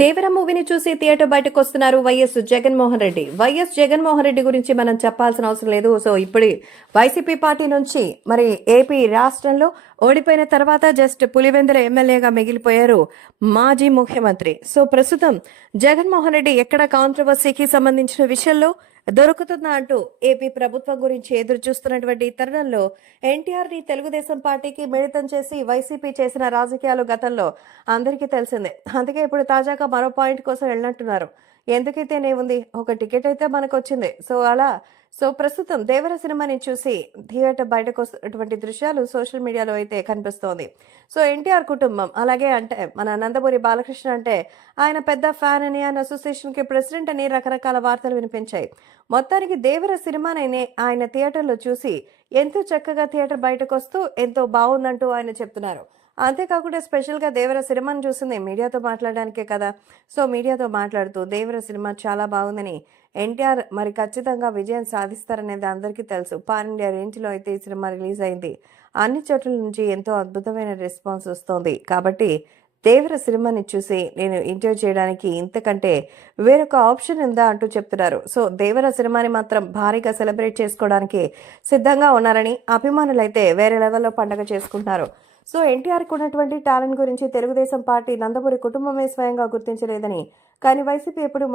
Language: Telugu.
దేవర మూవీని చూసి థియేటర్ బయటకు వస్తున్నారు వైఎస్ జగన్మోహన్ రెడ్డి. వైఎస్ జగన్మోహన్ రెడ్డి గురించి మనం చెప్పాల్సిన అవసరం లేదు. సో ఇప్పుడు వైసీపీ పార్టీ నుంచి మరి ఏపీ రాష్ట్రంలో ఓడిపోయిన తర్వాత జస్ట్ పులివెందుల ఎమ్మెల్యేగా మిగిలిపోయారు మాజీ ముఖ్యమంత్రి. సో ప్రస్తుతం జగన్మోహన్ రెడ్డి ఎక్కడ కాంట్రవర్సీకి సంబంధించిన విషయంలో దొరుకుతుందా అంటూ ఏపీ ప్రభుత్వం గురించి ఎదురు చూస్తున్నటువంటి తరుణంలో ఎన్టీఆర్ ని తెలుగుదేశం పార్టీకి మిళితం చేసి వైసీపీ చేసిన రాజకీయాలు గతంలో అందరికీ తెలిసిందే. అందుకే ఇప్పుడు తాజాగా మరో పాయింట్ కోసం వెళ్ళినట్టున్నారు. ఎందుకైతేనే ఉంది, ఒక టికెట్ అయితే మనకు వచ్చింది. సో ప్రస్తుతం దేవర సినిమాని చూసి థియేటర్ బయటకు వస్తున్నటువంటి దృశ్యాలు సోషల్ మీడియాలో అయితే కనిపిస్తోంది. సో ఎన్టీఆర్ కుటుంబం అలాగే అంటే మన నందమూరి బాలకృష్ణ అంటే ఆయన పెద్ద ఫ్యాన్ అని, ఆయన అసోసియేషన్కి ప్రెసిడెంట్ అని రకరకాల వార్తలు వినిపించాయి. మొత్తానికి దేవర సినిమానైనే ఆయన థియేటర్లో చూసి ఎంతో చక్కగా థియేటర్ బయటకు వస్తూ ఎంతో బాగుందంటూ ఆయన చెప్తున్నారు. అంతేకాకుండా స్పెషల్గా దేవర సినిమాను చూసింది మీడియాతో మాట్లాడడానికే కదా. సో మీడియాతో మాట్లాడుతూ దేవర సినిమా చాలా బాగుందని, ఎన్టీఆర్ మరి ఖచ్చితంగా విజయం సాధిస్తారనేది అందరికీ తెలుసు. పాన్ ఇండియా రేంజ్లో అయితే ఈ సినిమా రిలీజ్ అయింది. అన్ని చోట్ల నుంచి ఎంతో అద్భుతమైన రెస్పాన్స్ వస్తోంది. కాబట్టి దేవర సినిమాని చూసి నేను ఎంజాయ్ చేయడానికి ఇంతకంటే వేరొక ఆప్షన్ ఉందా అంటూ చెప్తున్నారు. సో దేవర సినిమాని మాత్రం భారీగా సెలబ్రేట్ చేసుకోవడానికి సిద్ధంగా ఉన్నారని, అభిమానులైతే వేరే లెవెల్లో పండగ చేసుకుంటున్నారు. సో ఎన్టీఆర్కి ఉన్నటువంటి టాలెంట్ గురించి తెలుగుదేశం పార్టీ నందమూరి కుటుంబమే స్వయంగా గుర్తించలేదని, కానీ వైసీపీ ఎప్పుడు